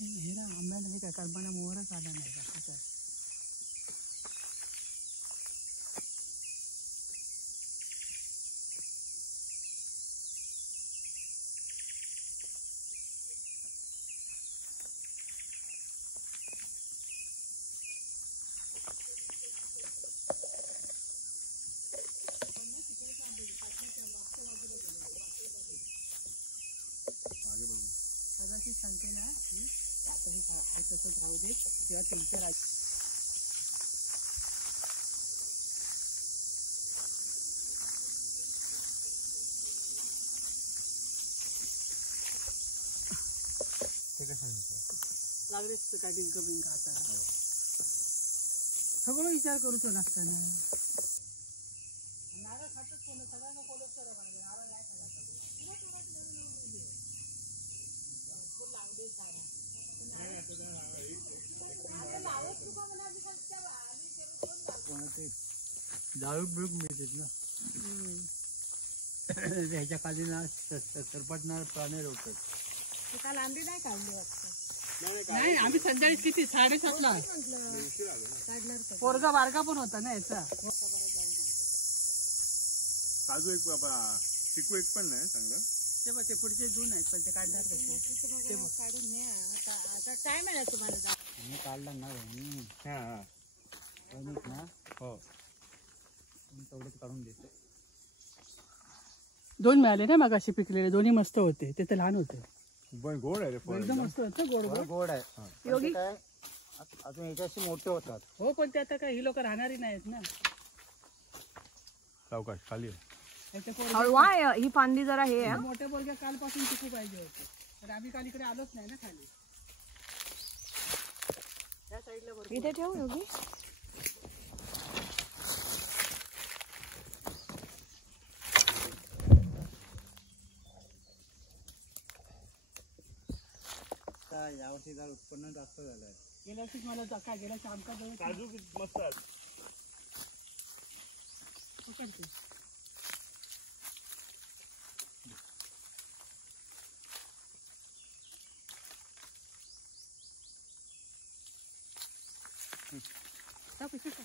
हे ना आंब्याला हे काय कल्पना मोहरच आला नाही का. सांगते ना की आता हे आहे तसंच राहू दे तेव्हा तुमचं राज लागलेच काय बिंक बिंक आता सगळं विचार करूचो नसताना नारळ खातच कोण सगळ्यांना कोलच करा पाहिजे नारळ नाही खायचा जाळूक बिळूक मिळतात ना ह्याच्या खाली ना सरपटणार प्राणी रोवतात काल आंबे नाही काढले वाटतं नाही आम्ही संध्याकाळी किती 7:30ला पोरगा बारका पण होता ना याचा काजू एक बाबा चिकू एक पण नाही चांगलं ते पुढचे जून आहेत पण ते काढणार कसे काढून न्या आता काय मिळालं तुम्हाला मी काढला ना ना हो तेवढंच काढून देतो 2 मिळाले ना मग अशी पिकलेले दोन्ही मस्त होते ते तर लहान होते पण गोड आहे एकदम मस्त होतं गोड गोड आहे योगी काय अजून याच्याशी मोठे होतात हो पण ते आता काय ही लोक राहणारी नाहीत ना सावकाश खाली ही फांदी जरा हे मोठ्या बोलग्या कालपासून टिकू पाहिजे होते तर आम्ही काल इकडे आलोच नाही ना खाली या साईडला इथे ठेवू योगी यावर्षी जर उत्पन्न जास्त झालंय गेल्या वर्षी मला काय गेल्या वर्षी आमचा जवळ काजू मस्त आहेत पकडते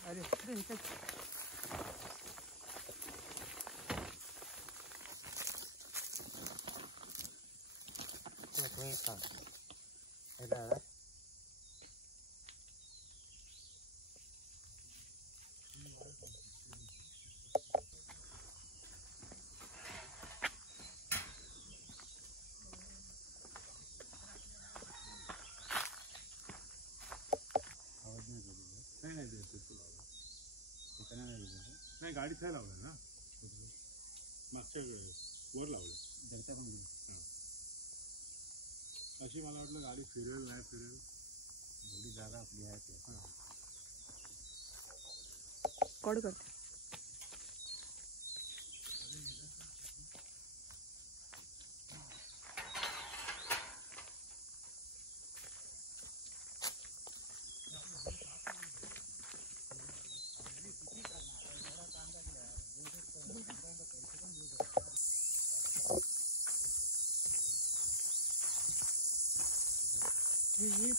अरे नाही गाडी काय लावलं ना मागच्या वर लावलं जरच्या पण अशी मला वाटलं गाडी फिरेल नाही फिरेल एवढी जागा आपली आहे ते कड करते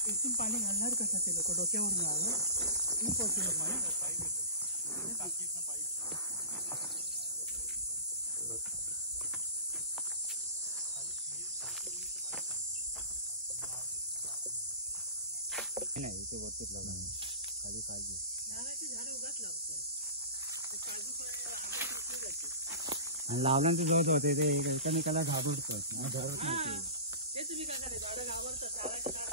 इथून पाणी घालणार कसं ते लोक डोक्यावरून आलं नाही इथे वरतीच लावलं खाली पाहिजे नारळाची झाडं उगाच लावते आणि लावलं ते जवळ होते ते एकामेकाला घाबरतात ते तुम्ही काय झाडं घाबरतात